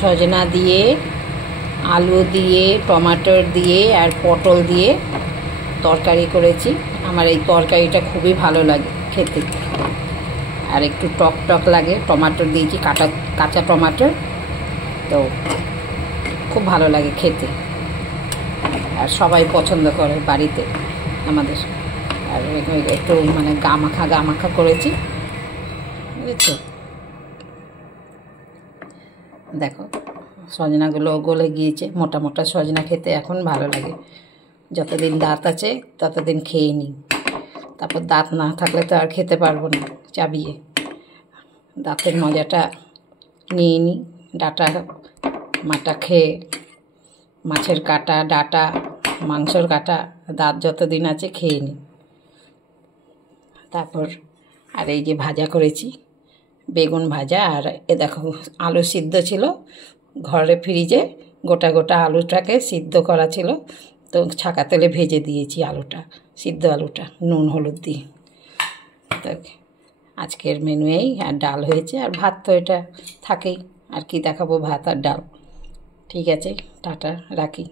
সজনা দিয়ে, আলু দিয়ে, টমেটো দিয়ে আর পটল দিয়ে তরকারি করেছি। আমার এই তরকারিটা খুবই ভালো লাগে খেতে, আর একটু টক টক লাগে। টমেটো দিয়েছি, কাঁচা টমেটো, তো খুব ভালো লাগে খেতে, আর সবাই পছন্দ করে বাড়িতে আমাদের। আর একটু মানে গা মাখা করেছি, বুঝেছো? দেখো সজনাগুলো গলে গিয়েছে, মোটা মোটা সজনা খেতে এখন ভালো লাগে। যতদিন দাঁত আছে ততদিন খেয়ে নিই, তারপর দাঁত না থাকলে তো আর খেতে পারবো না চাবিয়ে। দাঁতের মজাটা নিয়ে নিই। ডাটা মাটা খেয়ে, মাছের কাটা, ডাটা, মাংসর কাটা, দাঁত যতদিন আছে খেয়ে নিই। তারপর আর এই যে ভাজা করেছি, বেগুন ভাজা, আর এ দেখো আলু সিদ্ধ ছিল ঘরে ফ্রিজে, গোটা গোটা আলুটাকে সিদ্ধ করা ছিল, তো ছাকা তেলে ভেজে দিয়েছি আলুটা, সিদ্ধ আলুটা নুন হলুদ দিয়ে। তো আজকের মেনু এই, আর ডাল হয়েছে, আর ভাত তো এটা থাকেই, আর কি দেখাবো, ভাত আর ডাল। ঠিক আছে, টাটা, রাখি।